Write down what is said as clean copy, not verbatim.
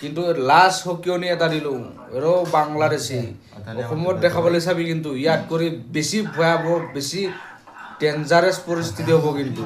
কিন্তু লাষ্ট হকিও নিয়ে এটা দিলো এৰো বাংলাদেশী অসমত দেখাবলৈ চাবি কিন্তু ইয়াত কৰি বেছি ভয়াৱহ বেছি ডেঞ্জাৰাছ পৰিস্থিতি হ'ব কিন্তু